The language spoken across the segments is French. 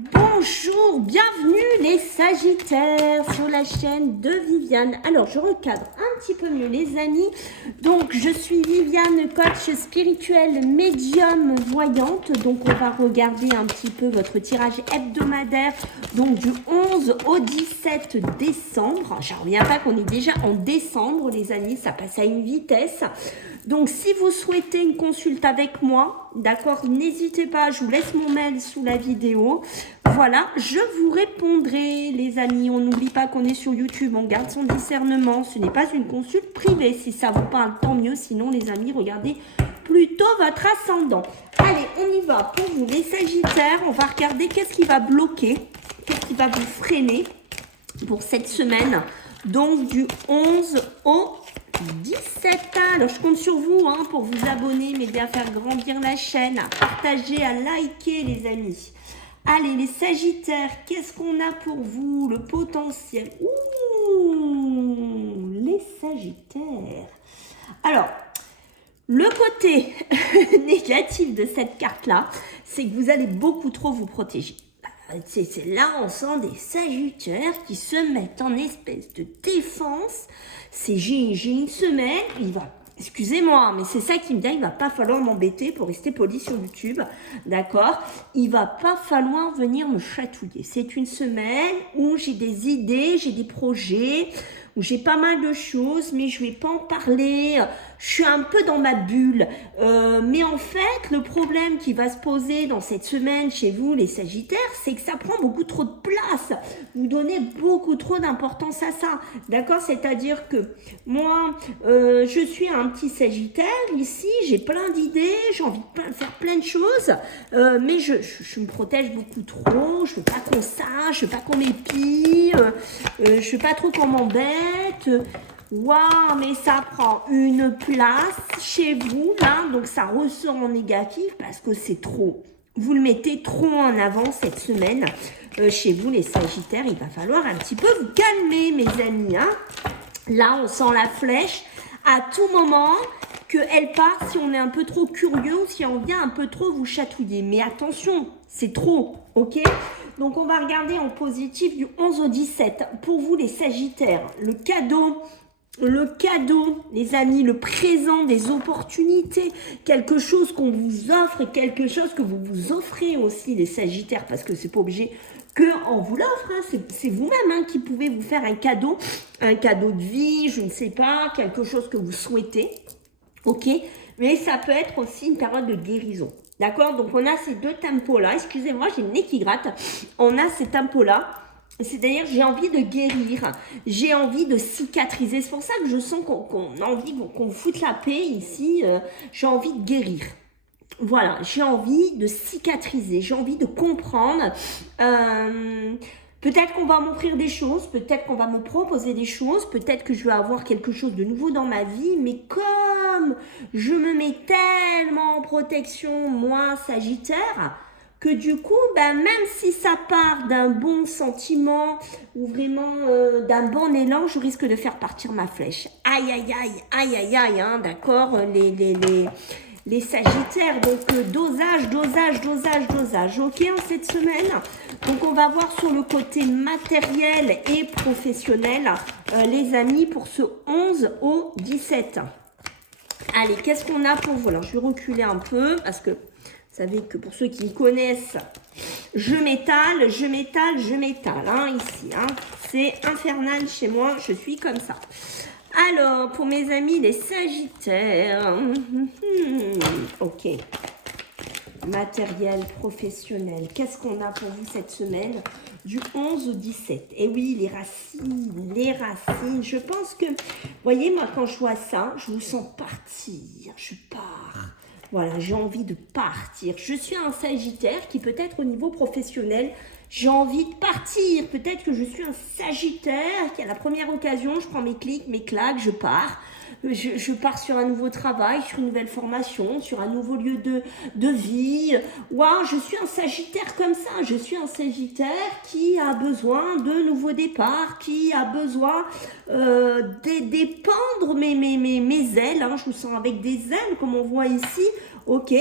Bonjour, bienvenue les Sagittaires sur la chaîne de Viviane. Alors, je recadre un petit peu mieux les amis. Donc, je suis Viviane, coach spirituel, médium, voyante. Donc, on va regarder un petit peu votre tirage hebdomadaire. Donc, du 11 au 17 décembre. Je ne reviens pas qu'on est déjà en décembre les amis, ça passe à une vitesse. Donc, si vous souhaitez une consulte avec moi, d'accord, n'hésitez pas, je vous laisse mon mail sous la vidéo. Voilà, je vous répondrai, les amis. On n'oublie pas qu'on est sur YouTube, on garde son discernement. Ce n'est pas une consulte privée. Si ça vous parle, tant mieux. Sinon, les amis, regardez plutôt votre ascendant. Allez, on y va. Pour vous, les Sagittaires, on va regarder qu'est-ce qui va bloquer, qu'est-ce qui va vous freiner pour cette semaine. Donc, du 11 au 17. Alors, je compte sur vous pour vous abonner, m'aider à faire grandir la chaîne, à partager, à liker, les amis. Allez, les Sagittaires, qu'est-ce qu'on a pour vous? Le potentiel. Ouh, les Sagittaires. Alors, le côté négatif de cette carte-là, c'est que vous allez beaucoup trop vous protéger. C'est là on sent des Sagittaires qui se mettent en espèce de défense. C'est j'ai une semaine, il va... Excusez-moi, mais c'est ça qui me dit, il va pas falloir m'embêter pour rester poli sur YouTube, d'accord? Il va pas falloir venir me chatouiller. C'est une semaine où j'ai des idées, j'ai des projets, où j'ai pas mal de choses, mais je vais pas en parler. Je suis un peu dans ma bulle. Mais en fait, le problème qui va se poser dans cette semaine chez vous, les Sagittaires, c'est que ça prend beaucoup trop de place. Vous donnez beaucoup trop d'importance à ça, d'accord? C'est-à-dire que moi, je suis un petit Sagittaire ici, j'ai plein d'idées, j'ai envie de faire plein de choses, mais je me protège beaucoup trop, je veux pas qu'on sache, je veux pas qu'on m'épie, je veux pas trop qu'on m'embête. Waouh, mais ça prend une place chez vous, là, donc ça ressort en négatif parce que c'est trop. Vous le mettez trop en avant cette semaine. Chez vous, les Sagittaires, il va falloir un petit peu vous calmer, mes amis. Là, on sent la flèche à tout moment qu'elle part si on est un peu trop curieux ou si on vient un peu trop vous chatouiller. Mais attention, c'est trop, ok? Donc, on va regarder en positif du 11 au 17. Pour vous, les Sagittaires, le cadeau, les amis, le présent des opportunités, quelque chose qu'on vous offre et quelque chose que vous vous offrez aussi, les Sagittaires, parce que c'est pas obligé qu'on vous l'offre, c'est vous-même qui pouvez vous faire un cadeau de vie, je ne sais pas, quelque chose que vous souhaitez, ok, mais ça peut être aussi une période de guérison, d'accord? Donc on a ces deux tempos-là, excusez-moi, j'ai le nez qui gratte, on a ces tempos-là. C'est-à-dire, j'ai envie de guérir, j'ai envie de cicatriser. C'est pour ça que je sens qu'on a envie qu'on foute la paix ici. J'ai envie de guérir. Voilà, j'ai envie de cicatriser, j'ai envie de comprendre. Peut-être qu'on va m'offrir des choses, peut-être qu'on va me proposer des choses, peut-être que je vais avoir quelque chose de nouveau dans ma vie, mais comme je me mets tellement en protection, moi, Sagittaire, que du coup, même si ça part d'un bon sentiment ou vraiment d'un bon élan, je risque de faire partir ma flèche. Aïe, aïe, aïe, aïe, aïe, aïe, d'accord, les Sagittaires. Donc, dosage, ok, cette semaine. Donc, on va voir sur le côté matériel et professionnel, les amis, pour ce 11 au 17. Allez, qu'est-ce qu'on a pour vous? Alors, je vais reculer un peu parce que vous savez que pour ceux qui me connaissent, je m'étale, ici. C'est infernal chez moi, je suis comme ça. Alors, pour mes amis, les Sagittaires. Ok. Matériel, professionnel. Qu'est-ce qu'on a pour vous cette semaine? Du 11 au 17. Et oui, les racines. Je pense que, vous voyez, moi, quand je vois ça, je vous sens partir. Je pars. Voilà, j'ai envie de partir. Je suis un Sagittaire qui peut-être au niveau professionnel, j'ai envie de partir. Peut-être que je suis un Sagittaire qui à la première occasion, je prends mes clics, mes claques, je pars. Je pars sur un nouveau travail, sur une nouvelle formation, sur un nouveau lieu de vie. Waouh, je suis un Sagittaire comme ça. Je suis un Sagittaire qui a besoin de nouveaux départs, qui a besoin d'épandre mes ailes. Je vous sens avec des ailes, comme on voit ici. Ok.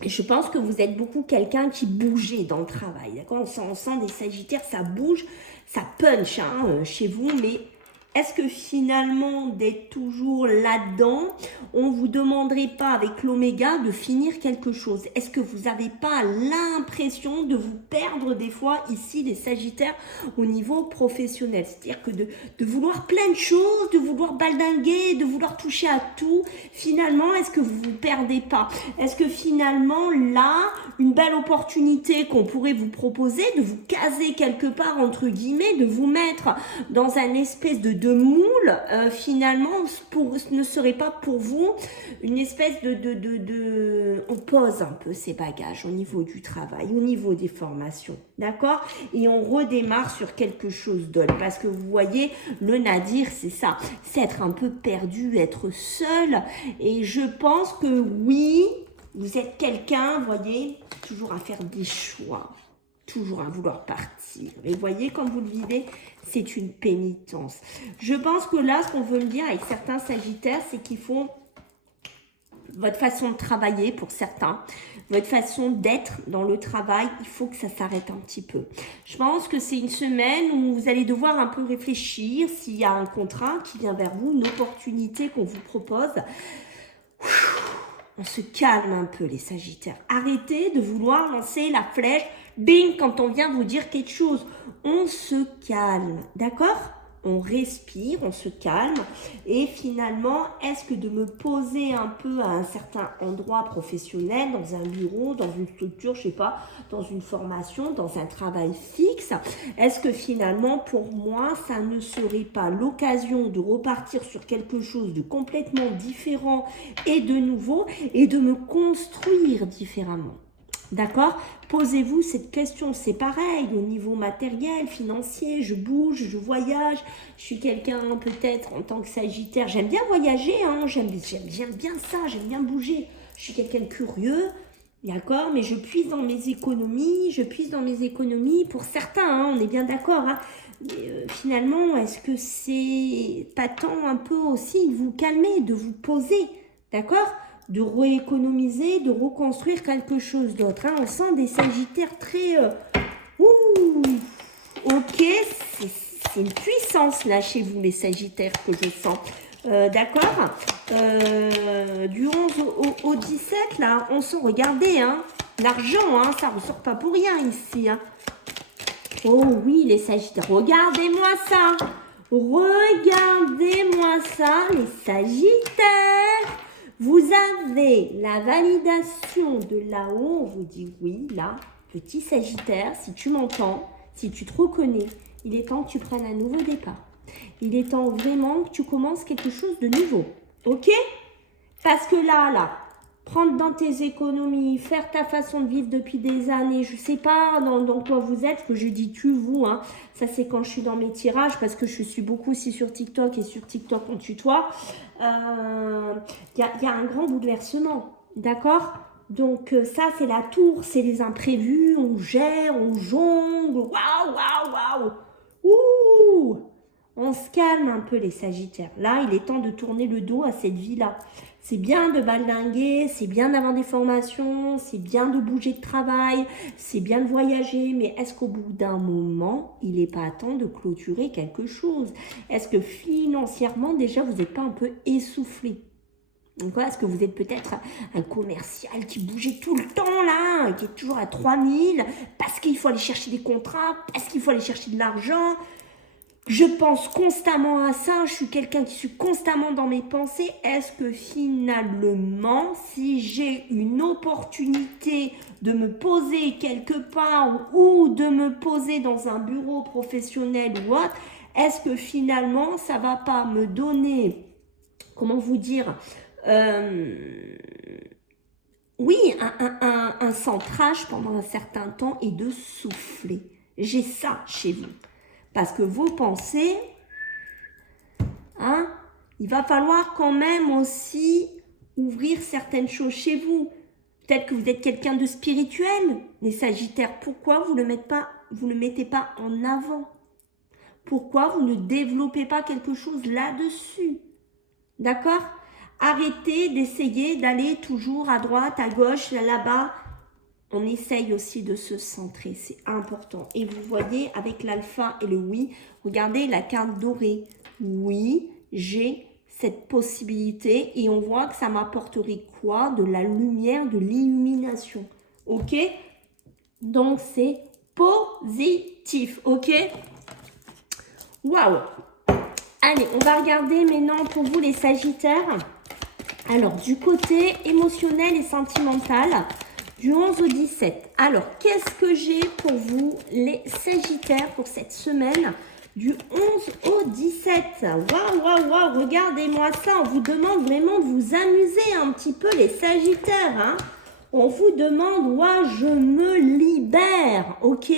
Je pense que vous êtes beaucoup quelqu'un qui bougeait dans le travail. D'accord, on sent des Sagittaires, ça bouge, ça punch chez vous, mais est-ce que finalement d'être toujours là-dedans, on ne vous demanderait pas avec l'oméga de finir quelque chose? Est-ce que vous n'avez pas l'impression de vous perdre des fois ici les Sagittaires au niveau professionnel? C'est-à-dire que de vouloir plein de choses, de vouloir baldinguer, de vouloir toucher à tout, finalement, est-ce que vous ne vous perdez pas? Est-ce que finalement, là, une belle opportunité qu'on pourrait vous proposer, de vous caser quelque part, entre guillemets, de vous mettre dans un espèce de moule, finalement, ne serait pas pour vous une espèce on pose un peu ses bagages au niveau du travail, au niveau des formations, d'accord? Et on redémarre sur quelque chose d'autre, parce que vous voyez, le nadir, c'est ça, c'est être un peu perdu, être seul, et je pense que oui, vous êtes quelqu'un, vous voyez, toujours à faire des choix, toujours à vouloir partir. Et voyez, quand vous le vivez, c'est une pénitence. Je pense que là, ce qu'on veut me dire avec certains Sagittaires, c'est qu'il faut votre façon de travailler pour certains, votre façon d'être dans le travail, il faut que ça s'arrête un petit peu. Je pense que c'est une semaine où vous allez devoir un peu réfléchir s'il y a un contrat qui vient vers vous, une opportunité qu'on vous propose. On se calme un peu les Sagittaires. Arrêtez de vouloir lancer la flèche, bing, quand on vient vous dire quelque chose. On se calme, d'accord? On respire, on se calme. Et finalement, est-ce que de me poser un peu à un certain endroit professionnel, dans un bureau, dans une structure, je sais pas, dans une formation, dans un travail fixe, est-ce que finalement, pour moi, ça ne serait pas l'occasion de repartir sur quelque chose de complètement différent et de nouveau et de me construire différemment? D'accord? Posez-vous cette question, c'est pareil, au niveau matériel, financier, je bouge, je voyage, je suis quelqu'un peut-être en tant que Sagittaire, j'aime bien voyager, j'aime bien ça, j'aime bien bouger, je suis quelqu'un de curieux, d'accord? Mais je puise dans mes économies, pour certains, on est bien d'accord, mais, finalement, est-ce que c'est pas temps un peu aussi de vous calmer, de vous poser, d'accord? De rééconomiser, de reconstruire quelque chose d'autre. On sent des Sagittaires très... ok, c'est une puissance là chez vous, les Sagittaires, que je sens. D'accord, du 11 au 17, là, on sent, regardez, l'argent, ça ne ressort pas pour rien ici. Oh oui, les Sagittaires, regardez-moi ça. Regardez-moi ça, les Sagittaires. Vous avez la validation de là-haut, on vous dit oui, là, petit Sagittaire, si tu m'entends, si tu te reconnais, il est temps que tu prennes un nouveau départ. Il est temps vraiment que tu commences quelque chose de nouveau, ok? Parce que là, prendre dans tes économies, faire ta façon de vivre depuis des années, je sais pas dans quoi vous êtes, que je dis tu, vous, ça c'est quand je suis dans mes tirages, parce que je suis beaucoup aussi sur TikTok, et sur TikTok on tutoie, y a un grand bouleversement, d'accord? Donc ça c'est la tour, c'est les imprévus, on gère, on jongle, waouh, ouh, on se calme un peu les Sagittaires. Là, il est temps de tourner le dos à cette vie-là. C'est bien de baldinguer, c'est bien d'avoir des formations, c'est bien de bouger de travail, c'est bien de voyager, mais est-ce qu'au bout d'un moment, il n'est pas temps de clôturer quelque chose? Est-ce que financièrement, déjà, vous n'êtes pas un peu essoufflé? Est-ce que vous êtes peut-être un commercial qui bougeait tout le temps là, qui est toujours à 3000, parce qu'il faut aller chercher des contrats, parce qu'il faut aller chercher de l'argent? Je pense constamment à ça, je suis quelqu'un qui suis constamment dans mes pensées. Est-ce que finalement, si j'ai une opportunité de me poser quelque part ou de me poser dans un bureau professionnel ou autre, est-ce que finalement, ça va pas me donner, comment vous dire, oui, un centrage pendant un certain temps et de souffler. J'ai ça chez vous. Parce que vos pensées, il va falloir quand même aussi ouvrir certaines choses chez vous. Peut-être que vous êtes quelqu'un de spirituel, les Sagittaires. Pourquoi vous ne le mettez pas en avant? Pourquoi vous ne développez pas quelque chose là-dessus? D'accord? Arrêtez d'essayer d'aller toujours à droite, à gauche, là-bas. On essaye aussi de se centrer, c'est important. Et vous voyez, avec l'alpha et le oui, regardez la carte dorée. Oui, j'ai cette possibilité et on voit que ça m'apporterait quoi? De la lumière, de l'illumination. Ok? Donc, c'est positif. Ok? Waouh! Allez, on va regarder maintenant pour vous les Sagittaires. Alors, du côté émotionnel et sentimental, du 11 au 17. Alors, qu'est-ce que j'ai pour vous, les Sagittaires, pour cette semaine du 11 au 17? Waouh, waouh, waouh, regardez-moi ça. On vous demande vraiment de vous amuser un petit peu, les Sagittaires. Hein. On vous demande, ouais, je me libère, ok?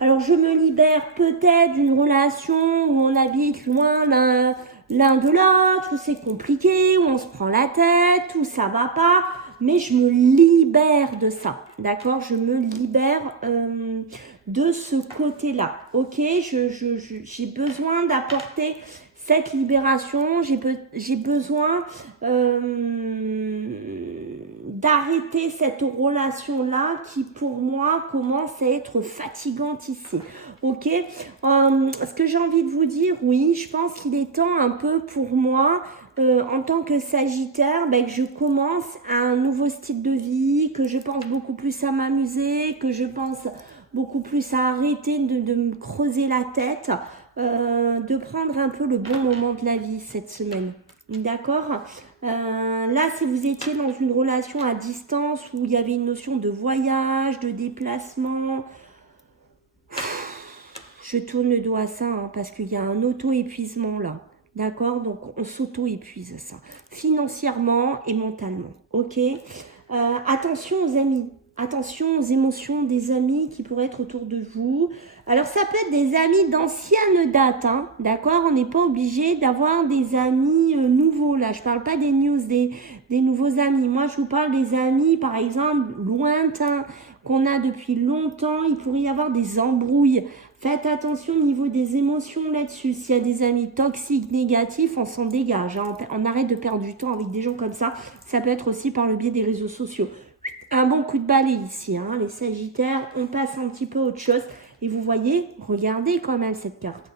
Alors, je me libère peut-être d'une relation où on habite loin l'un de l'autre, où c'est compliqué, où on se prend la tête, où ça va pas. Mais je me libère de ça, d'accord? Je me libère de ce côté-là, ok? J'ai besoin d'apporter cette libération, j'ai besoin d'arrêter cette relation-là qui, pour moi, commence à être fatigante ici, ok? Ce que j'ai envie de vous dire, oui, je pense qu'il est temps un peu pour moi en tant que Sagittaire, que je commence un nouveau style de vie, que je pense beaucoup plus à m'amuser, que je pense beaucoup plus à arrêter de me creuser la tête, de prendre un peu le bon moment de la vie cette semaine. D'accord? Là, si vous étiez dans une relation à distance où il y avait une notion de voyage, de déplacement, je tourne le dos à ça hein, parce qu'il y a un auto-épuisement là. D'accord? Donc, on s'auto-épuise ça. Financièrement et mentalement. Ok? Attention aux amis. Attention aux émotions des amis qui pourraient être autour de vous. Alors, ça peut être des amis d'ancienne date. Hein, d'accord? On n'est pas obligé d'avoir des amis nouveaux. Là, je ne parle pas des news, des nouveaux amis. Moi, je vous parle des amis, par exemple, lointains, qu'on a depuis longtemps. Il pourrait y avoir des embrouilles. Faites attention au niveau des émotions là-dessus. S'il y a des amis toxiques, négatifs, on s'en dégage. Hein. On arrête de perdre du temps avec des gens comme ça. Ça peut être aussi par le biais des réseaux sociaux. Un bon coup de balai ici, hein. Les Sagittaires. On passe un petit peu à autre chose. Et vous voyez, regardez quand même cette carte.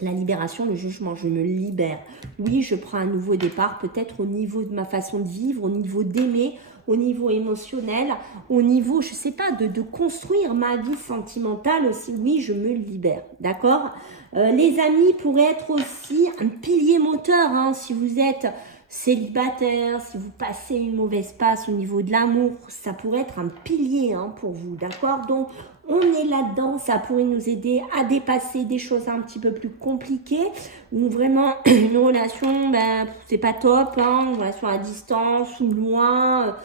La libération, le jugement, je me libère. Oui, je prends un nouveau départ, peut-être au niveau de ma façon de vivre, au niveau d'aimer, au niveau émotionnel, au niveau, je ne sais pas, de construire ma vie sentimentale aussi. Oui, je me libère, d'accord? Les amis pourraient être aussi un pilier moteur, hein, si vous êtes célibataire, si vous passez une mauvaise passe au niveau de l'amour, ça pourrait être un pilier hein, pour vous, d'accord? Donc, on est là-dedans, ça pourrait nous aider à dépasser des choses un petit peu plus compliquées, ou vraiment une relation, c'est pas top, hein, une relation à distance ou loin,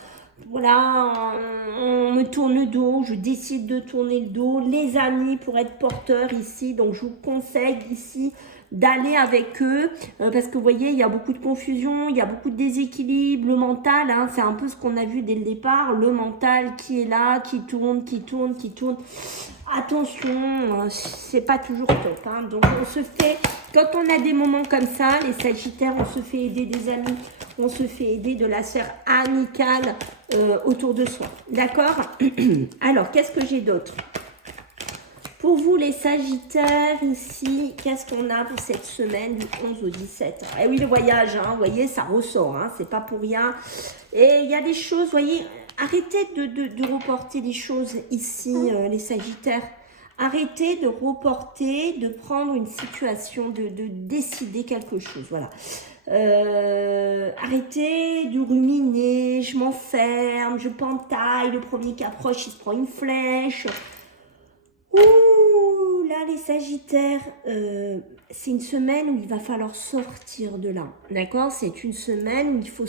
voilà, on me tourne le dos, je décide de tourner le dos, les amis pour être porteurs ici, donc je vous conseille ici d'aller avec eux, parce que vous voyez, il y a beaucoup de confusion, il y a beaucoup de déséquilibre, le mental, hein, c'est un peu ce qu'on a vu dès le départ, le mental qui est là, qui tourne, attention, c'est pas toujours top, hein, donc on se fait, quand on a des moments comme ça, les Sagittaires, on se fait aider des amis, on se fait aider de la sphère amicale autour de soi, d'accord? Alors, qu'est-ce que j'ai d'autre? Pour vous, les Sagittaires, ici, qu'est-ce qu'on a pour cette semaine du 11 au 17? Eh oui, le voyage, hein, vous voyez, ça ressort, hein, c'est pas pour rien. Et il y a des choses, vous voyez, arrêtez de reporter les choses ici, les Sagittaires. Arrêtez de reporter, de prendre une situation, de décider quelque chose, voilà. Arrêtez de ruminer, je m'enferme, je pentaille, le premier qui approche, il se prend une flèche. Ouh, là, les Sagittaires, c'est une semaine où il va falloir sortir de là, d'accord? C'est une semaine où il faut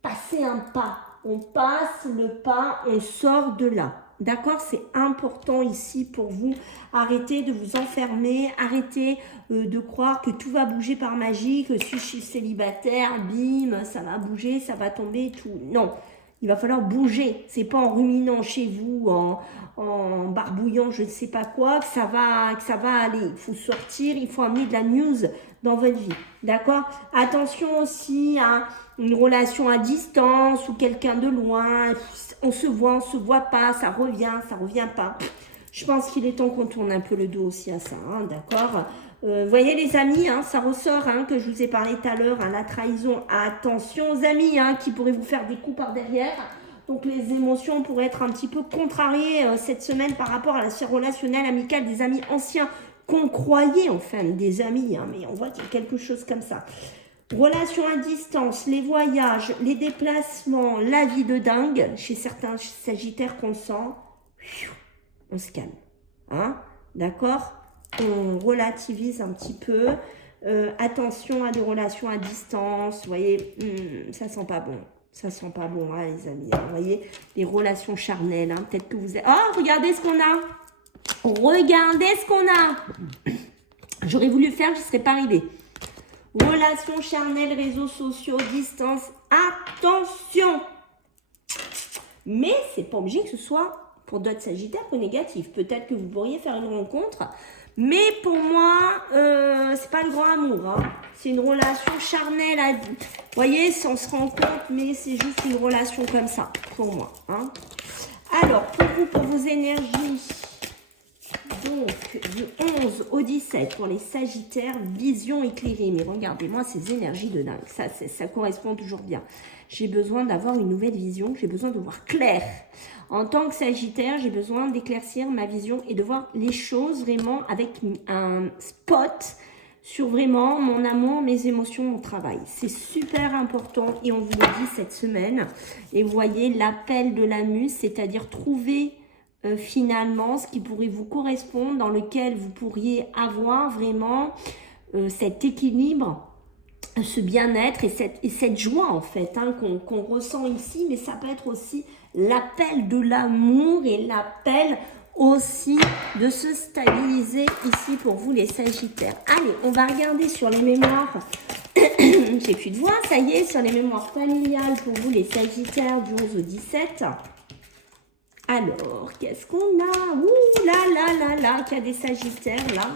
passer un pas. On passe le pas, on sort de là, d'accord? C'est important ici pour vous. Arrêtez de vous enfermer, arrêtez de croire que tout va bouger par magie, que si je suis célibataire, bim, ça va bouger, ça va tomber, tout. Non. Il va falloir bouger. C'est pas en ruminant chez vous, en barbouillant je ne sais pas quoi, que ça va aller. Il faut sortir, il faut amener de la news dans votre vie. D'accord? Attention aussi à une relation à distance ou quelqu'un de loin. On se voit pas, ça revient pas. Je pense qu'il est temps qu'on tourne un peu le dos aussi à ça, hein, d'accord? Voyez les amis, hein, ça ressort, hein, que je vous ai parlé tout à l'heure, hein, la trahison. Attention aux amis, hein, qui pourraient vous faire des coups par derrière. Donc les émotions pourraient être un petit peu contrariées cette semaine par rapport à la sphère relationnelle, amicale des amis anciens qu'on croyait enfin des amis, hein, mais on voit qu'il y a quelque chose comme ça. Relations à distance, les voyages, les déplacements, la vie de dingue, chez certains sagittaires qu'on sent, on se calme, hein, d'accord? On relativise un petit peu. Attention à des relations à distance, vous voyez, ça sent pas bon. Ça sent pas bon, hein, les amis. Vous voyez, les relations charnelles, hein, peut-être que vous êtes... Oh, regardez ce qu'on a. Regardez ce qu'on a. J'aurais voulu le faire, je ne serais pas arrivée. Relations charnelles, réseaux sociaux, distance. Attention. Mais c'est pas obligé que ce soit pour d'autres sagittaires ou négatif. Peut-être que vous pourriez faire une rencontre. Mais pour moi, c'est pas le grand amour. Hein. C'est une relation charnelle. Vous voyez, on se rend compte, mais c'est juste une relation comme ça, pour moi. Hein. Alors, pour vous, pour vos énergies, donc du 11 au 17, pour les sagittaires, vision éclairée. Mais regardez-moi ces énergies de dingue. Ça correspond toujours bien. J'ai besoin d'avoir une nouvelle vision. J'ai besoin de voir clair. En tant que sagittaire, j'ai besoin d'éclaircir ma vision et de voir les choses vraiment avec un spot sur vraiment mon amour, mes émotions, mon travail. C'est super important et on vous le dit cette semaine. Et vous voyez l'appel de la muse, c'est-à-dire trouver finalement ce qui pourrait vous correspondre, dans lequel vous pourriez avoir vraiment cet équilibre, ce bien-être et cette joie en fait, hein, qu'on ressent ici, mais ça peut être aussi l'appel de l'amour et l'appel aussi de se stabiliser ici pour vous les sagittaires. Allez, on va regarder sur les mémoires. J'ai plus de voix, ça y est, sur les mémoires familiales pour vous les sagittaires du 11 au 17. Alors, qu'est-ce qu'on a? Ouh là là là là, qu'il y a des sagittaires là.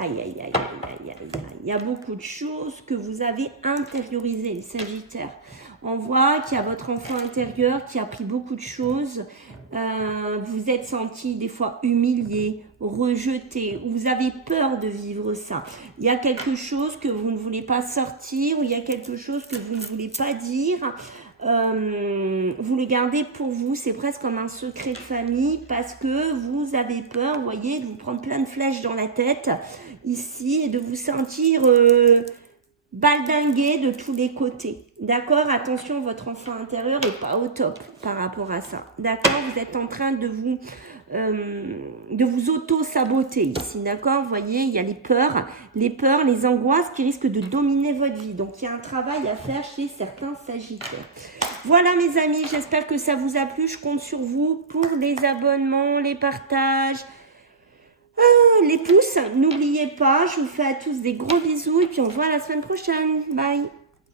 Aïe, aïe, aïe, aïe, aïe, aïe, aïe. Il y a beaucoup de choses que vous avez intériorisées, les sagittaires. On voit qu'il y a votre enfant intérieur qui a appris beaucoup de choses. Vous êtes senti des fois humilié, rejeté, ou vous avez peur de vivre ça. Il y a quelque chose que vous ne voulez pas sortir, ou il y a quelque chose que vous ne voulez pas dire. Vous le gardez pour vous, c'est presque comme un secret de famille parce que vous avez peur, vous voyez, de vous prendre plein de flèches dans la tête ici et de vous sentir baldingué de tous les côtés. D'accord? Attention, votre enfant intérieur n'est pas au top par rapport à ça. D'accord? Vous êtes en train de vous auto-saboter ici. D'accord? Vous voyez, il y a les peurs, les angoisses qui risquent de dominer votre vie. Donc, il y a un travail à faire chez certains sagittaires. Voilà mes amis, j'espère que ça vous a plu. Je compte sur vous pour les abonnements, les partages, les pouces. N'oubliez pas, je vous fais à tous des gros bisous et puis on se voit la semaine prochaine. Bye!